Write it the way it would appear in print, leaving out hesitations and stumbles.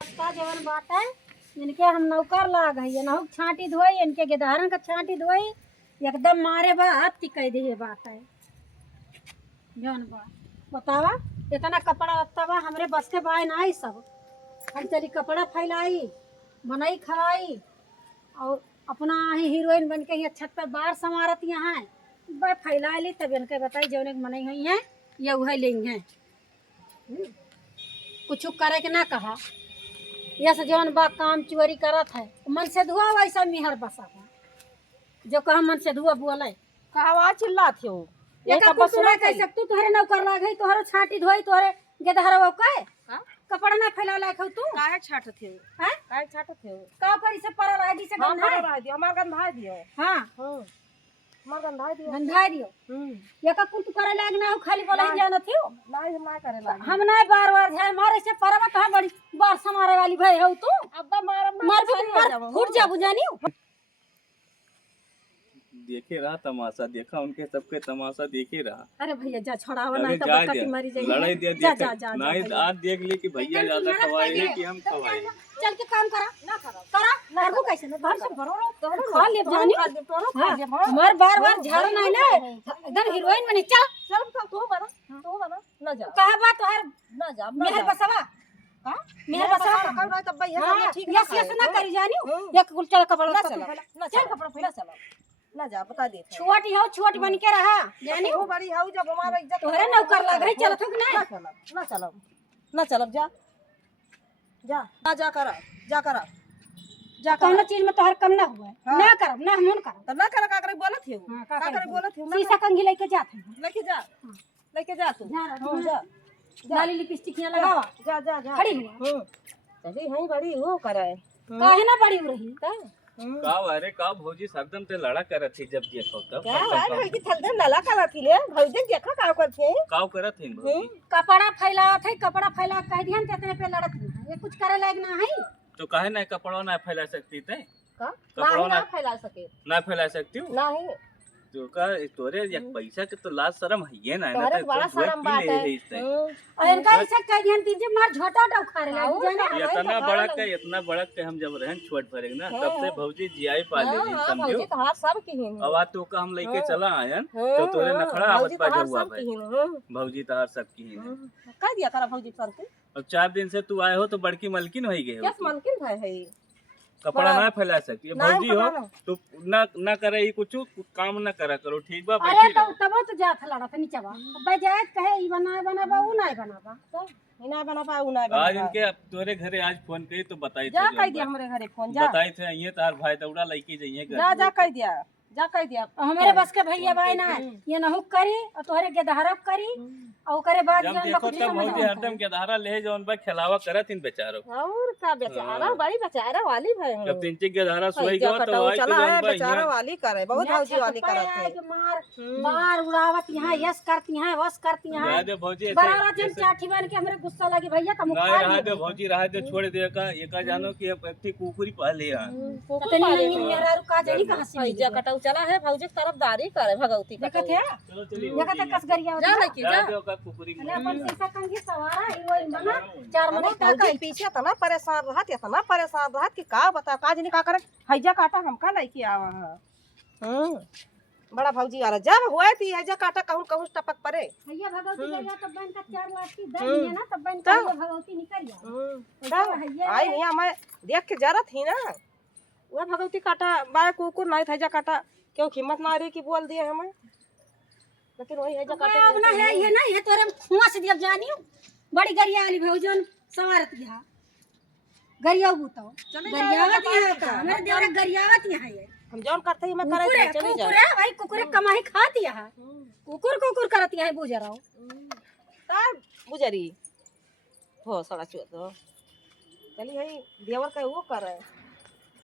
का जवन बात है इनके हम नौकर लाग है नहुक छांटी धोई इनके गेदारन का छांटी धोई एकदम मारे बा हाथ कह दे बात है जवन बा बतावा इतना कपड़ा लगता बा हमरे बस के बाय ना आई सब हम चली कपड़ा फैलाई बनाई खवाई और अपना ही हीरोइन बन के यहाँ छत पर बाहर समारत यहाँ है बस फैला ली तब इनके बताई जौन मनाई हुई है ये वह लेंगे हैं कुछ करे के ना कहा यस जौन बा काम चोरी करत है मन से धुआ वैसा मिहर बसा है जो कहा मन से धुआ बोले कहवा चिल्लात हो कह सकतू तोहरे नौकर लाग है तोहरे छाटी धोई तोहरे गेदहर वो कहे कपड़ा ना फैला लायक हो तू काहे छाटत हो हैं काहे छाटत हो का करी से पर राडी से हम गंधा रह दियो हमार गंधा दियो हां हमार गंधा दियो गंधा दियो ये का कुछ करे लाग ना हो खाली बोले जान थियो नहीं हम ना करे लाग हम ना बार-बार झाय मारे से परवा तो बड़ी बार समारे वाली भाई हो तू अब्बा मार फूट जा बुझानी देखे रहा तमाशा देखा उनके सबके तमाशा देखे रहा। अरे भैया जा छोड़ावा ना तो जा कटी मरी जाएगी लड़ाई दे जा देख जा जा नहीं आज देख ली कि भैया ज्यादा खवाए हैं कि हम खवाए चल के काम करा ना करा करबो कैसे ना घर से भरो रो खा ले जानी मार बार-बार झाड़ू नहीं ना एकदम हीरोइन बने चल चल तू बना ना जा कहा बात तोहर ना जा मेहर बसवा हां मेहर बसवा कहू ना तब भैया ठीक यस यस ना करी जानी एक गुल चल कपड़ा चल कपड़ा फैला चलो ना जा बता दे छोटी हो छोटी बन के रहा जानी वो बड़ी हाउ जब हमारा इज्जत तोहरे नौकर लग रही चल थक ना ना चलब जा जा जा करा कौन चीज में तोहर कम ना हुआ ना कर ना हम कर तब ना कर का करे बोलत हो का करे बोलत हो शीशा कंघी लेके जाते लेके जा तू जा लाली लिपस्टिक यहां लगावा जा खड़ी हुआ चली हई बड़ी हो करे काहे ना बड़ी हो रही का अरे का भौजी सरदम ते लड़ा करत थी जब देखो तब क्या है भाई की थलदन लला करत थी ले भौजी देखा का करथे का करत थी भौजी कपड़ा फैलावत है कपड़ा फैला कह दिहन तेतने पे लड़त है ये कुछ करे लायक ना है तो काहे ना कपड़ा ना फैला सकती थे का कपड़ा ना फैला सके ना फैला सकती हूँ नहीं तो का तोरे एक पैसा के तो लाज शर्म है ना तोरे बड़ा शर्म बात है और इनका ऐसा कह दिहन तीन मार झोटा उठा खारे लाग जाना इतना बड़ा के हम जब रहन छोट भरेग ना तब से भौजी जियाई पाले जी समझो भौजी तो हाथ सब की है अब तो का हम लेके चला आयन तो तोरे नखड़ा आवत पा जहुआ भाई भौजी तो हर सब की है कह दिया करा भौजी करते अब 4 दिन से तू आए हो तो बड़की मलकिन हो गए यस मलकिन है कपड़ा ना फैला सकती भौजी हो तो ना करे ही कुछ काम ना करा करो ठीक बा अरे तो तब तो जात लड़ा था नीचे बा बजाय कहे ई बनाबा ऊ नहीं बनाबा तो इना बना पाए ऊ नहीं बना आज इनके अब तोरे घरे आज फोन करी तो बताई जा कह दिया हमरे घरे फोन जा बताई थे ये तार भाई दौड़ा लईकी जइए जा कह दिया हमारे बस के भैया भाई ना ये नहुक करी और तोहरे के दहरक करी और करे बाद जब देखो तब भौजी हरदम के धारा ले जौन बा खिलावा करत इन बेचारो और का बेचारा बड़ी बेचारा वाली भाई जब तीन चिक के धारा सोई गयो तो आई चला है बेचारा वाली करे बहुत भौजी वाली करत है मार बार उड़ावत यहाँ यस करती हैं वस करती हैं रहा दे भौजी बराबर दिन चाठी बन के हमरे गुस्सा लगी भैया तुम ना रहा दे भौजी रहा दे छोड़ दे का ये का जानो कि अब एक कुकुरी पाल लिया मेरा रुका जानी कहां से जा कटाऊ चला है भौजी तरफदारी करे भगवती का देखत है चलो चलिए देखत है कसगरिया जा लेके जा का कुकुरी अपन शीशा कंघी सवारा हीरोइन बना 4 महीने भौजी पीछे तना परेशान रहत कि का बता का जनी का करे हैजा काटा हमका लेके आवा हां बड़ा भौजी आ रहा जा हुआ थी हैजा काटा कहूं टपक परे भैया भगवती गया तब बन का 4 लाख की दे दिए ना तब बन का भगवती निकल गया आई नहीं मैं देख के जरा थी ना वो भगवती काटा बाय कुकुर नहीं हैजा काटा क्यों हिम्मत ना रही कि बोल दिए हमें लेकिन वही हैजा काटा अब ना है ये नहीं है तोरे हुआ से जब जानी बड़ी गरिया वाली भौजन सवारत गया गरिया बुताओ गरियावत यहाँ का हमारे देवरे गरियावत यहाँ है हम जौन करते ही मैं करे चली जा कुकुर भाई कुकुर कमाई खाती है कुकुर करती है बुझ रहा हूं तार बुजरी हो सड़ा चुत चली है देवर का वो कर रहे